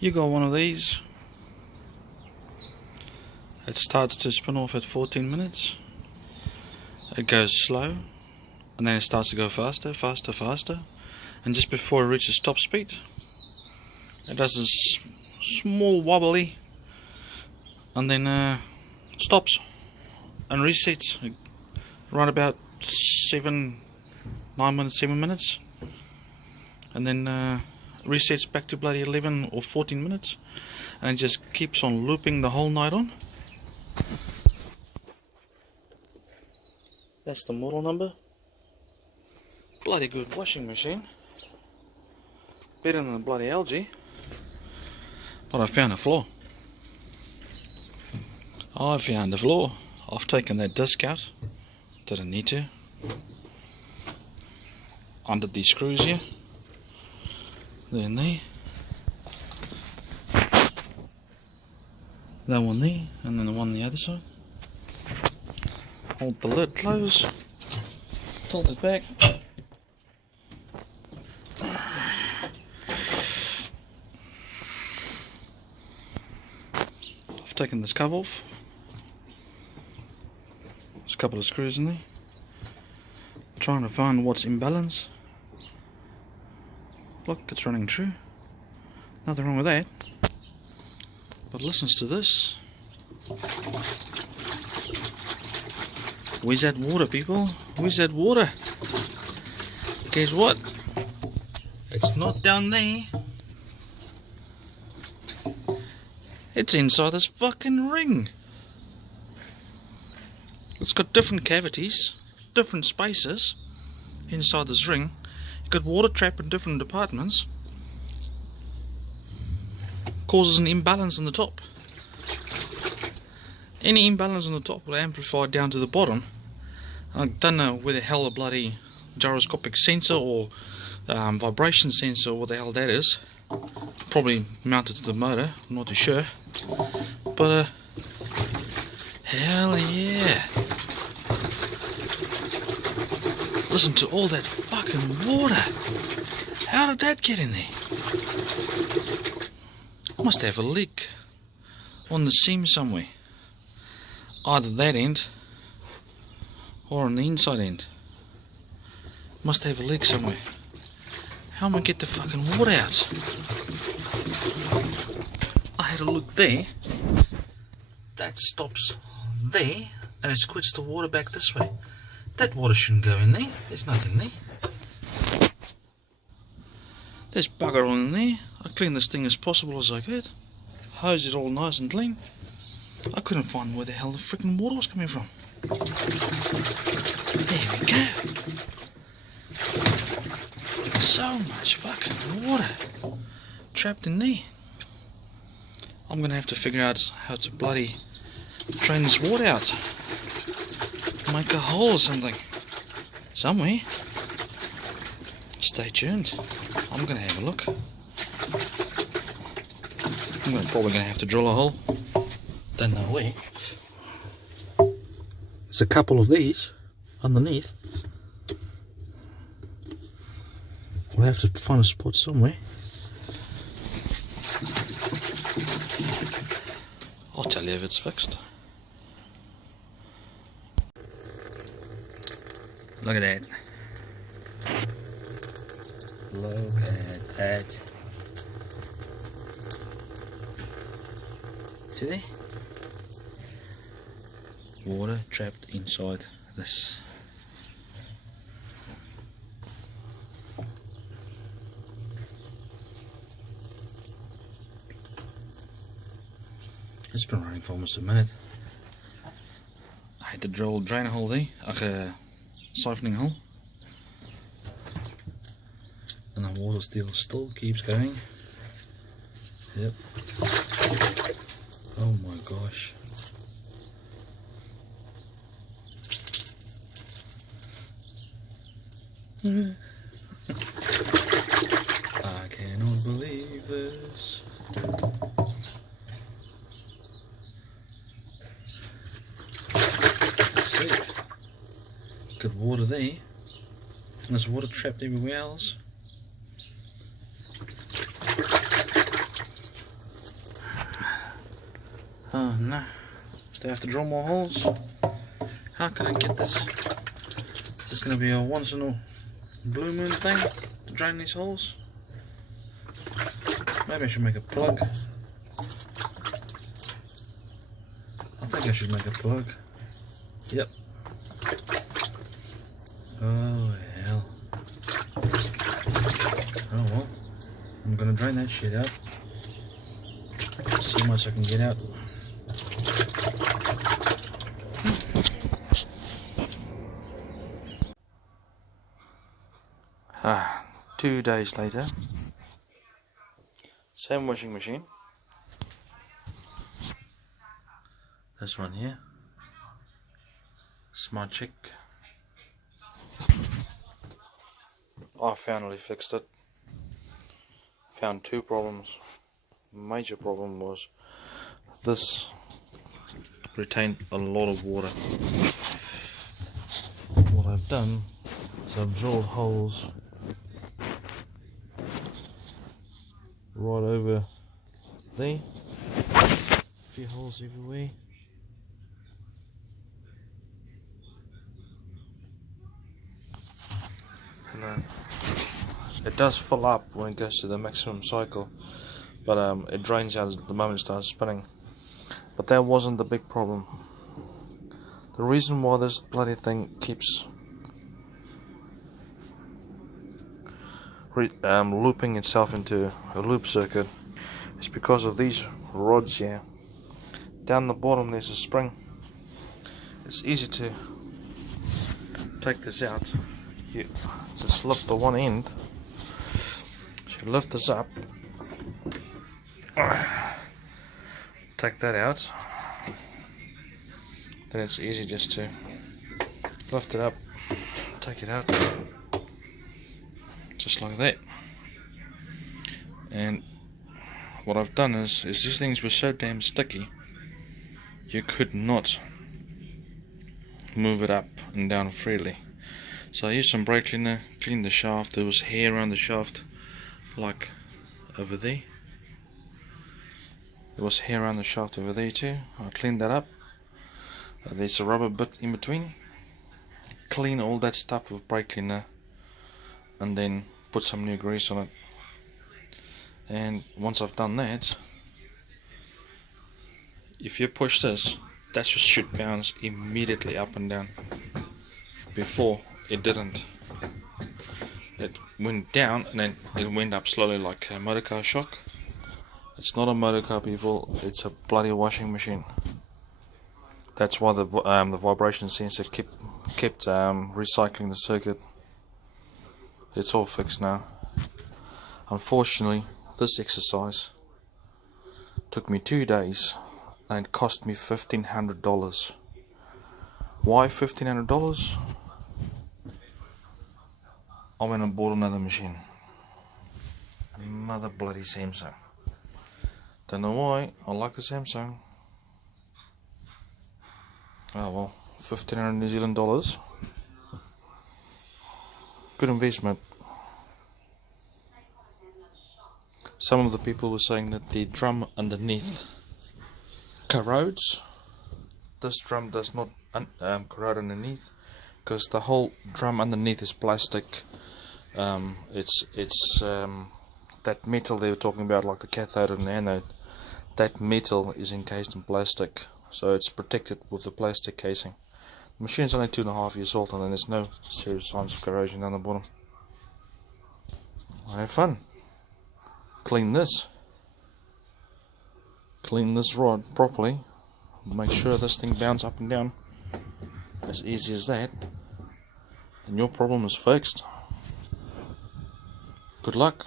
You got one of these. It starts to spin off at 14 minutes. It goes slow, and then it starts to go faster, faster, faster. And just before it reaches top speed, it does this small wobbly, and then stops and resets right about 7 minutes, and then resets back to bloody 11 or 14 minutes, and it just keeps on looping the whole night on. That's the model number. Bloody good washing machine. Better than the bloody algae. But I found a flaw. I've taken that disc out. Didn't need to. Undid these screws here. Then there. That one there, and then the one on the other side. Hold the lid closed. Tilt it back. I've taken this cover off. There's a couple of screws in there. Trying to find what's in balance. Look, it's running true. Nothing wrong with that. But listens to this. Where's that water, people? Where's that water? Guess what? It's not down there. It's inside this fucking ring. It's got different cavities, different spaces inside this ring. You've got water trapped in different departments. Causes an imbalance on the top. Any imbalance on the top will amplify down to the bottom. I don't know where the hell a bloody gyroscopic sensor or vibration sensor, what the hell that is. Probably mounted to the motor, I'm not too sure. But hell yeah. Listen to all that fucking water. How did that get in there? I must have a leak on the seam somewhere. Either that end or on the inside end. Must have a leak somewhere. How am I get the fucking water out? I had a look there. That stops there and it squirts the water back this way. That water shouldn't go in there. There's nothing there. There's bugger all in there. I cleaned this thing as possible as I could. Hosed it all nice and clean. I couldn't find where the hell the freaking water was coming from. There we go. So much fucking water trapped in there. I'm gonna have to figure out how to bloody drain this water out. Make a hole or something. Somewhere. Stay tuned. I'm gonna have a look. I'm probably gonna have to drill a hole. Don't know where. There's a couple of these underneath. We'll have to find a spot somewhere. I'll tell you if it's fixed. Look at that. Look at that. See there? Water trapped inside this. It's been running for almost a minute. I had to drain a hole there, a siphoning hole. And the water still keeps going. Yep. Oh my gosh. I cannot believe this. See, good water there, and there's water trapped everywhere else. Oh no. Do I have to drill more holes? How can I get this? Is this going to be a once in a blue moon thing to drain these holes? Maybe I should make a plug. I think I should make a plug. Yep. Oh hell. Oh well. I'm gonna drain that shit out. See how much I can get out. Ah, 2 days later. Same washing machine. This one here. Smart chick. I finally fixed it. Found 2 problems. Major problem was this retained a lot of water. What I've done is I've drilled holes right over there. A few holes everywhere. And it does fill up when it goes to the maximum cycle, but it drains out the moment it starts spinning. But that wasn't the big problem. The reason why this bloody thing keeps looping itself into a loop circuit is because of these rods here. Down the bottom there's a spring. It's easy to take this out. You just lift the one end. So you lift this up, take that out, then it's easy just to lift it up, take it out, just like that. And what I've done is these things were so damn sticky, you could not move it up and down freely. So I used some brake cleaner, cleaned the shaft. There was hair around the shaft, like over there. There was hair around the shaft over there too. I cleaned that up. There's a rubber bit in between. Clean all that stuff with brake cleaner, and then put some new grease on it. And once I've done that, if you push this, that should bounce immediately up and down. Before, it didn't. It went down and then it went up slowly like a motorcar shock. It's not a motorcar, people, it's a bloody washing machine. That's why the vibration sensor kept recycling the circuit. It's all fixed now. Unfortunately, this exercise took me 2 days and it cost me $1,500. Why $1,500? I went and bought another machine. Another bloody Samsung. Don't know why, I like the Samsung. Oh well, 1,500 New Zealand dollars. Good investment. Some of the people were saying that the drum underneath corrodes. This drum does not corrode underneath, because the whole drum underneath is plastic. It's that metal they were talking about, like the cathode and the anode. That metal is encased in plastic, so it's protected with the plastic casing. The machine's only 2.5 years old, and then there's no serious signs of corrosion down the bottom. Have fun. Clean this rod properly. Make sure this thing bounces up and down. As easy as that, and your problem is fixed. Good luck.